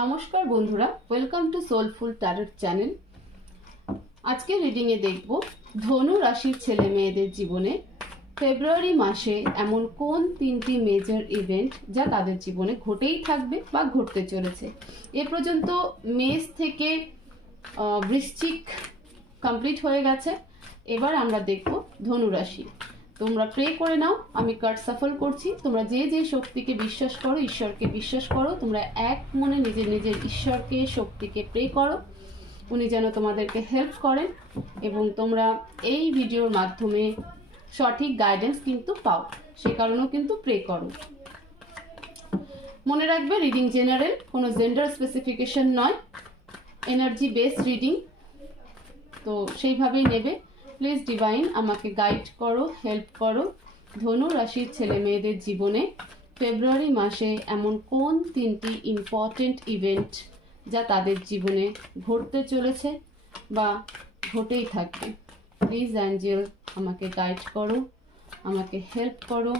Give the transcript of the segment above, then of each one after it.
নমস্কার বন্ধুরা, welcome to soulful tarot channel. আজকে রিডিং এ দেখব ধনু রাশির ছেলে মেয়েদের জীবনে ফেব্রুয়ারি মাসে এমন কোন তিনটি মেজর ইভেন্ট যা তাদের জীবনে ঘটেই থাকবে বা ঘটতে চলেছে। এ পর্যন্ত মেষ থেকে বৃশ্চিক কমপ্লিট হয়ে গেছে। এবার আমরা দেখব ধনু রাশি। তোমরা প্রে করে নাও, আমি কার্ড সাফল করছি। তোমরা যে যে শক্তিকে বিশ্বাস করো, ঈশ্বরকে বিশ্বাস করো, তোমরা এক মনে নিজের নিজের ঈশ্বরকে, শক্তিকে প্রে করো, উনি যেন তোমাদেরকে হেল্প করেন এবং তোমরা এই ভিডিওর মাধ্যমে সঠিক গাইডেন্স কিন্তু পাও, সে কারণেও কিন্তু প্রে করো। মনে রাখবে রিডিং জেনারেল, কোনো জেন্ডার স্পেসিফিকেশন নয়, এনার্জি বেসড রিডিং, তো সেইভাবেই নেবে। প্লিজ ডিভাইন আমাকে গাইড করো, হেল্প করো। ধনু রাশির ছেলে মেয়েদের জীবনে ফেব্রুয়ারি মাসে এমন কোন তিনটি ইম্পর্টেন্ট ইভেন্ট যা তাদের জীবনে ঘটতে চলেছে বা ঘটেই থাকবে। প্লিজ অ্যাঞ্জেল আমাকে গাইড করো, আমাকে হেল্প করো।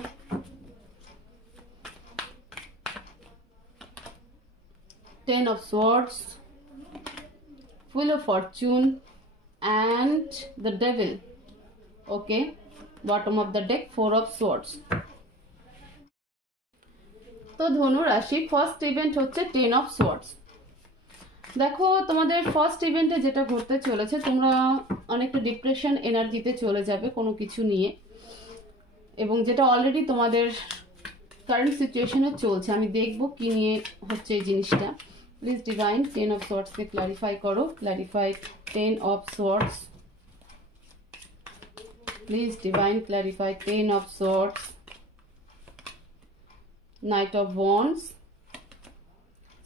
Ten of swords, wheel of Fortune and the devil. Okay, bottom of the deck, four of swords. তো ধনু রাশি ফার্স্ট ইভেন্ট হচ্ছে টেন অফ সোয়ার্ডস। দেখো তোমাদের ফার্স্ট ইভেন্টে যেটা ঘটতে চলেছে, তোমরা অনেকটা ডিপ্রেশন এনার্জিতে চলে যাবে কোনো কিছু নিয়ে, এবং যেটা অলরেডি তোমাদের কারেন্ট সিচুয়েশনে চলছে। আমি দেখবো কি নিয়ে হচ্ছে এই জিনিসটা। প্লিজ ডিভাইন টেন অফ সোয়ার্ডসকে ক্লারিফাই করো। Clarify ten of swords. Please divine clarify ten of swords, knight of wands,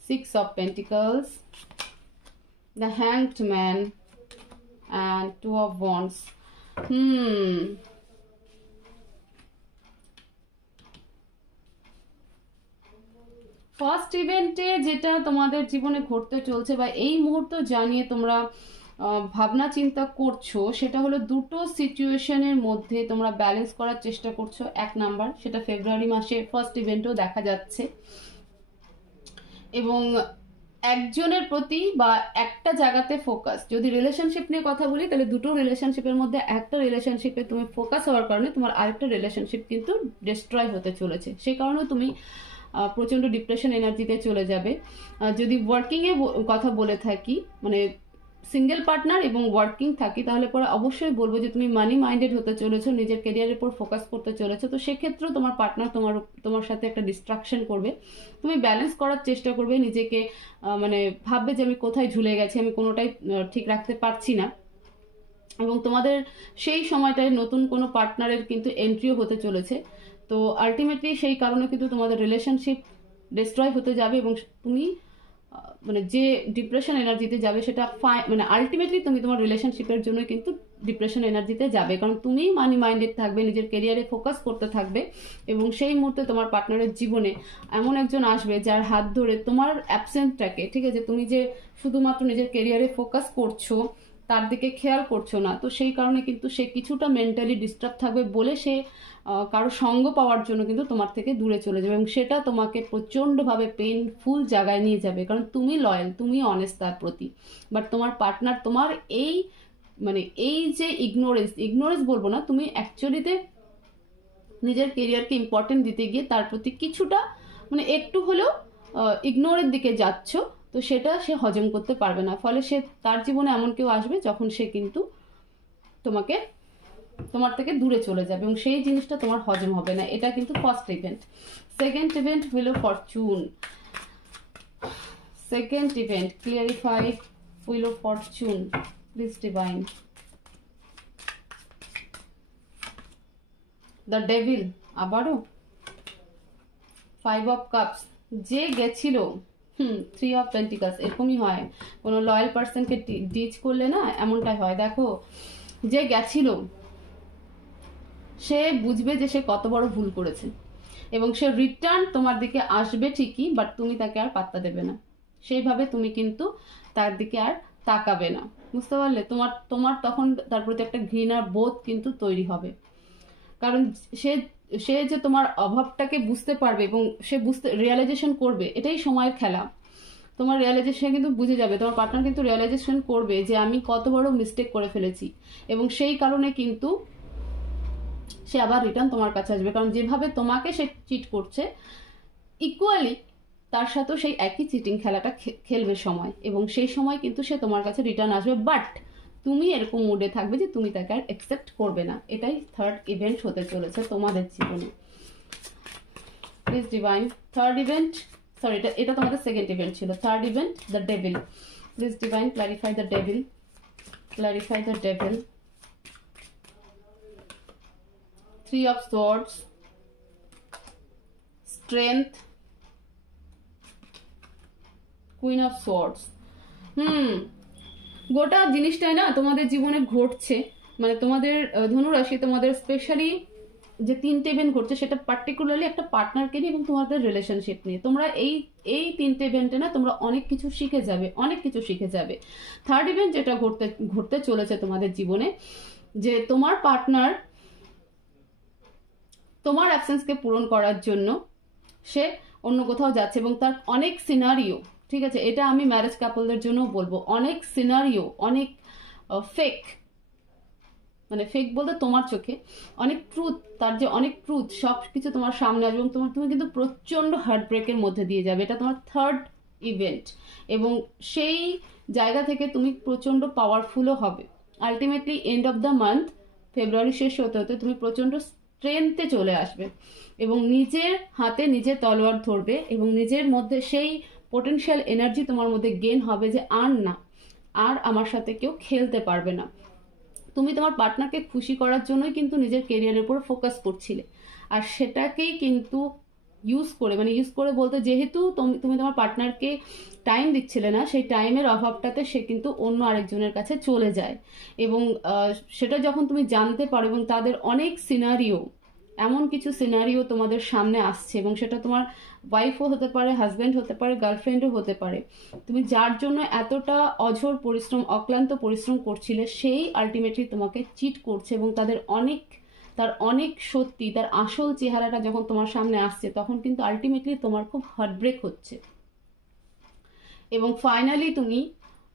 six of pentacles, the hanged man and two of wands. First ইভেন্টে যেটা তোমাদের জীবনে ঘটতে চলছে বা এই মুহূর্তে জানিয়ে তোমরা ভাবনা চিন্তা করছো, সেটা হলো দুটো সিচুয়েশনের মধ্যে তোমরা ব্যালেন্স করার চেষ্টা করছো। এক নাম্বার, সেটা ফেব্রুয়ারি মাসে ফার্স্ট ইভেন্টেও দেখা যাচ্ছে, এবং একজনের প্রতি বা একটা জায়গাতে ফোকাস। যদি রিলেশনশিপ নিয়ে কথা বলি, তাহলে দুটো রিলেশনশিপের মধ্যে একটা রিলেশনশিপে তুমি ফোকাস হওয়ার কারণে তোমার আরেকটা রিলেশনশিপ কিন্তু ডিস্ট্রয় হতে চলেছে। সেই কারণে তুমি প্রচন্ড ডিপ্রেশন এনার্জিতে চলে যাবে। যদি ওয়ার্কিং এ কথা বলে থাকি, মানে সিঙ্গেল পার্টনার এবং ওয়ার্কিং থাকি, তাহলে পরে অবশ্যই বলবো যে তুমি মানি মাইন্ডেড হতে চলেছো, নিজের ক্যারিয়ারের উপর ফোকাস করতে চলেছো। তো সেক্ষেত্রেও তোমার পার্টনার তোমার সাথে একটা ডিস্ট্রাকশন করবে। তুমি ব্যালেন্স করার চেষ্টা করবে নিজেকে, মানে ভাববে যে আমি কোথায় ঝুলে গেছি, আমি কোনোটাই ঠিক রাখতে পারছি না। এবং তোমাদের সেই সময়টায় নতুন কোনো পার্টনারের কিন্তু এন্ট্রিও হতে চলেছে। তো আলটিমেটলি সেই কারণে কিন্তু তোমাদের রিলেশনশিপ ডিস্ট্রয় হতে যাবে, এবং তুমি মানে যে ডিপ্রেশন এনার্জিতে যাবে সেটা মানে আলটিমেটলি তুমি তোমার রিলেশনশিপের জন্য কিন্তু ডিপ্রেশন এনার্জিতে যাবে, কারণ তুমি মানি মাইন্ডেড থাকবে, নিজের ক্যারিয়ারে ফোকাস করতে থাকবে, এবং সেই মুহূর্তে তোমার পার্টনারের জীবনে এমন একজন আসবে যার হাত ধরে তোমার অ্যাবসেন্টটাকে, ঠিক আছে, তুমি যে শুধুমাত্র নিজের ক্যারিয়ারে ফোকাস করছো, তার দিকে খেয়াল করছো না, তো সেই কারণে কিন্তু সে কিছুটা মেন্টালি ডিস্টার্ব থাকবে বলে সে কারো সঙ্গ পাওয়ার জন্য কিন্তু তোমার থেকে দূরে চলে যাবে, এবং সেটা তোমাকে প্রচন্ডভাবে পেইনফুল জায়গায় নিয়ে যাবে, কারণ তুমি লয়াল, তুমি অনেস্ট তার প্রতি। বাট তোমার পার্টনার তোমার এই মানে এই যে ইগনোরেন্স বলবো না, তুমি অ্যাকচুয়ালিতে নিজের কেরিয়ারকে ইম্পর্টেন্ট দিতে গিয়ে তার প্রতি কিছুটা মানে একটু হলেও ইগনোরের দিকে যাচ্ছ, তো সেটা সে হজম করতে পারবে না। ফলে সে তার জীবনে এমন কেউ আসবে যখন সে কিন্তু তোমার থেকে দূরে চলে যাবে, এবং সেই জিনিসটা তোমার হজম হবে না। এটা কিন্তু first event. Second event wheel of Fortune. Second event, clarify wheel of Fortune. Please divine the devil, আবারও ফাইভ অফ কাপস। যে গেছিল, থ্রি অফ পেন্টিকালস। এরকমই হয়, কোনো লয়াল পার্সনকে ডিচ করলে না এমনটাই হয়। দেখো, যে গেছিল সে বুঝবে যে সে কত বড় ভুল করেছে, এবং সে রিটার্ন তোমার দিকে আসবে ঠিকই, বাট তুমি তাকে আর পাত্তা দেবে না, সেইভাবে তুমি কিন্তু তার দিকে আর তাকাবে না। বুঝতে পারলে? তোমার তখন তার প্রতি একটা ঘৃণার বোধ কিন্তু তৈরি হবে, কারণ সে যে তোমার অভাবটাকে বুঝতে পারবে এবং সে বুঝতে রিয়েলাইজেশন করবে, এটাই সময়ের খেলা। তোমার রিয়েলাইজেশন কিন্তু বুঝে যাবে, তোমার পার্টনার কিন্তু রিয়েলাইজেশন করবে যে আমি কত বড় মিস্টেক করে ফেলেছি, এবং সেই কারণে কিন্তু সে আবার রিটার্ন তোমার কাছে আসবে। কারণ যেভাবে তোমাকে সে চিট করছে, ইকুয়ালি তার সাথেও সেই একই চিটিং খেলাটা খেলবে সময়, এবং সেই সময় কিন্তু সে তোমার কাছে রিটার্ন আসবে। বাট তুমি এরকম মুডে থাকবে যে তুমি তাকে আর অ্যাকসেপ্ট করবে না। এটাই থার্ড ইভেন্ট হতে চলেছে তোমাদের জীবনে। Please divine third event, sorry এটা তোমাদের সেকেন্ড ইভেন্ট ছিল। Third event the devil. Please divine clarify the devil, clarify the devil. Three of swords, strength, queen of swords. গোটা জিনিসটাই না তোমাদের জীবনে ঘটছে, মানে তোমাদের ধনুরাশি, তোমাদের স্পেশালি যে তিনটে ইভেন্ট ঘটছে সেটা পার্টিকুলারলি একটা পার্টনারকে নিয়ে এবং তোমাদের রিলেশনশিপ নিয়ে। তোমরা এই তিনটে ইভেন্টে না তোমরা অনেক কিছু শিখে যাবে, অনেক কিছু শিখে যাবে। থার্ড ইভেন্ট যেটা ঘটতে চলেছে তোমাদের জীবনে, যে তোমার পার্টনার তোমার অ্যাবসেন্সকে পূরণ করার জন্য সে অন্য কোথাও যাচ্ছে, এবং তার অনেক সিনারিও, ঠিক আছে, এটা আমি ম্যারেজ কাপলদের জন্য বলবো, অনেক সিনারিও, অনেক ফেক, মানে ফেক বলতে তোমার চোখে অনেক ট্রুথ, তার যে অনেক ট্রুথ সব কিছু তোমার সামনে আসবে, এবং তুমি কিন্তু প্রচন্ড হার্ট ব্রেকের মধ্যে দিয়ে যাবে। এটা তোমার থার্ড ইভেন্ট, এবং সেই জায়গা থেকে তুমি প্রচন্ড পাওয়ারফুলও হবে। Ultimately end of the month, ফেব্রুয়ারি শেষ হতে হতে তুমি প্রচন্ড স্ট্রেংথে চলে আসবে, এবং নিজের হাতে নিজে তলোয়ার ধরবে, এবং নিজের মধ্যে সেই পোটেনশিয়াল এনার্জি তোমার মধ্যে গেইন হবে যে আর আমার সাথে কেউ খেলতে পারবে না। তুমি তোমার পার্টনারকে খুশি করার জন্যই কিন্তু নিজের কেরিয়ারের উপর ফোকাস করছিলে, আর সেটাকেই কিন্তু ইউজ করে বলতে, যেহেতু তুমি তোমার পার্টনারকে টাইম দিচ্ছিলে না, সেই টাইমের অভাবটাতে সে কিন্তু অন্য আরেকজনের কাছে চলে যায়, এবং সেটা যখন তুমি জানতে পারো, এবং তাদের অনেক সিনারিও, এমন কিছু সিনারিও তোমাদের সামনে আসছে, এবং সেটা তোমার ওয়াইফও হতে পারে, হাজব্যান্ড হতে পারে, গার্লফ্রেন্ডও হতে পারে, তুমি যার জন্য এতটা অঝোর পরিশ্রম, অক্লান্ত পরিশ্রম করছিলে, সেই আলটিমেটলি তোমাকে চিট করছে, এবং তার অনেক সত্যি, তার আসল চেহারাটা যখন তোমার সামনে আসছে, তখন কিন্তু আলটিমেটলি তোমার খুব হার্টব্রেক হচ্ছে। এবং ফাইনালি তুমি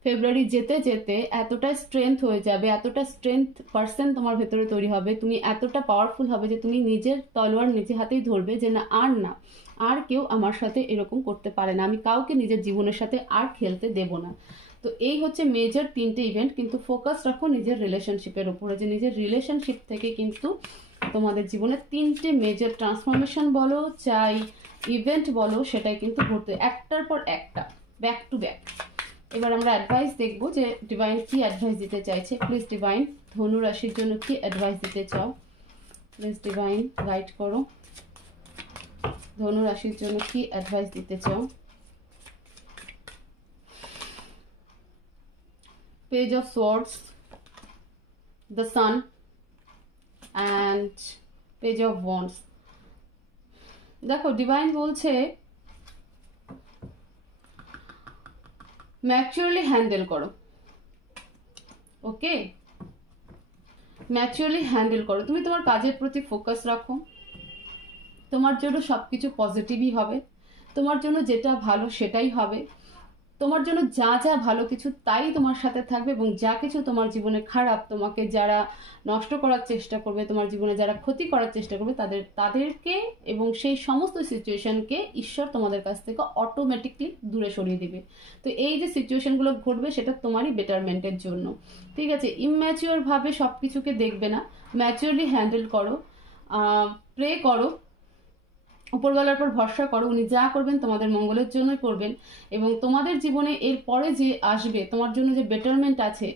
ফেব্রুয়ারি যেতে যেতে এতটা স্ট্রেংথ হয়ে যাবে, এতটা স্ট্রেংথ পার্সন তোমার ভেতরে তৈরি হবে, তুমি এতটা পাওয়ারফুল হবে যে তুমি নিজের তলোয়ার নিজে হাতেই ধরবে, যে আর কেউ আমার সাথে এরকম করতে পারে না, আমি কাউকে নিজের জীবনের সাথে আর খেলতে দেব না। তো এই হচ্ছে মেজর তিনটে ইভেন্ট, কিন্তু ফোকাস রাখো নিজের রিলেশনশিপের উপরে, যে নিজের রিলেশনশিপ থেকে কিন্তু তোমাদের জীবনে তিনটে মেজর ট্রান্সফরমেশন বলো, চাই ইভেন্ট বলো, সেটাই কিন্তু ঘটতে একটার পর একটা, ব্যাক টু ব্যাক। এবার আমরা অ্যাডভাইস দেখবো যে ডিভাইন কি অ্যাডভাইস দিতে চাইছে। প্লিজ ডিভাইন ধনু রাশির জন্য কি অ্যাডভাইস দিতে চাও, প্লিজ ডিভাইন গাইড করো। ধনু রাশির জন্য কি অ্যাডভাইস দিতে চাও। Page of swords, the sun and page of wands. দেখো ডিভাইন বলছে ম্যাচিওরলি হ্যান্ডেল করো, ওকে, ম্যাচিওরলি হ্যান্ডেল করো। তুমি তোমার কাজের প্রতি ফোকাস রাখো, তোমার জন্য সবকিছু পজিটিভই হবে, তোমার জন্য যেটা ভালো সেটাই হবে, তোমার জন্য যা যা ভালো কিছু তাই তোমার সাথে থাকবে, এবং যা কিছু তোমার জীবনে খারাপ, তোমাকে যারা নষ্ট করার চেষ্টা করবে, তোমার জীবনে যারা ক্ষতি করার চেষ্টা করবে, তাদেরকে এবং সেই সমস্ত সিচুয়েশনকে ঈশ্বর তোমাদের কাছ থেকে অটোমেটিকলি দূরে সরিয়ে দিবে। তো এই যে সিচুয়েশনগুলো ঘটবে সেটা তোমারই বেটারমেন্টের জন্য, ঠিক আছে। ইম্যাচিওর ভাবে সবকিছুকে দেখবে না, ম্যাচিওরলি হ্যান্ডেল করো, প্রে করো, উপরওয়ালার পর ভরসা করো, উনি যা করবেন তোমাদের মঙ্গলের জন্যই করবেন, এবং তোমাদের জীবনে এর পরে যে আসবে তোমার জন্য যে বেটারমেন্ট আছে,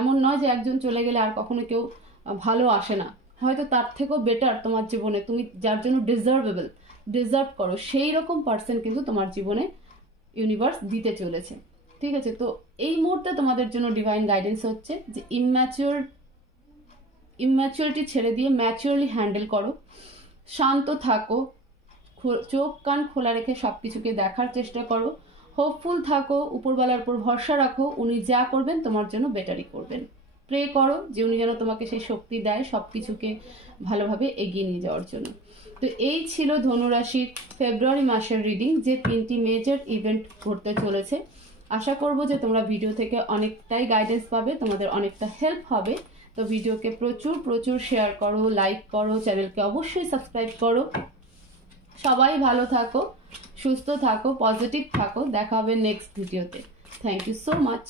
এমন নয় যে একজন চলে গেলে আর কখনো কেউ ভালো আসে না, হয়তো তার থেকেও বেটার তোমার জীবনে তুমি যার জন্য ডিজার্ভ করো, সেই রকম পার্সন কিন্তু তোমার জীবনে ইউনিভার্স দিতে চলেছে, ঠিক আছে। তো এই মুহূর্তে তোমাদের জন্য ডিভাইন গাইডেন্স হচ্ছে যে ইম্যাচুরিটি ছেড়ে দিয়ে ম্যাচিওরলি হ্যান্ডেল করো, শান্ত থাকো, চোখ কান খোলা রেখে সবকিছুকে দেখার চেষ্টা করো, হোপফুল থাকো, উপরওয়ালার উপর ভরসা রাখো, উনি যা করবেন তোমার জন্য বেটারই করবেন। প্রে করো যে উনি যেন তোমাকে সেই শক্তি দেয় সবকিছুকে ভালোভাবে এগিয়ে নিয়ে যাওয়ার জন্য। তো তো এই ছিল ধনুরাশির ফেব্রুয়ারি মাসের রিডিং, যে 3টি মেজর ইভেন্ট ঘটতে চলেছে। আশা করব যে তোমরা ভিডিও থেকে অনেকটাই গাইডেন্স পাবে, তোমাদের অনেকটা হেল্প হবে। তো ভিডিওকে প্রচুর প্রচুর শেয়ার করো, লাইক করো, চ্যানেলকে অবশ্যই সাবস্ক্রাইব করো। সবাই ভালো থাকো, সুস্থ থাকো, পজিটিভ থাকো। দেখা হবে নেক্সট ভিডিওতে। Thank you so much.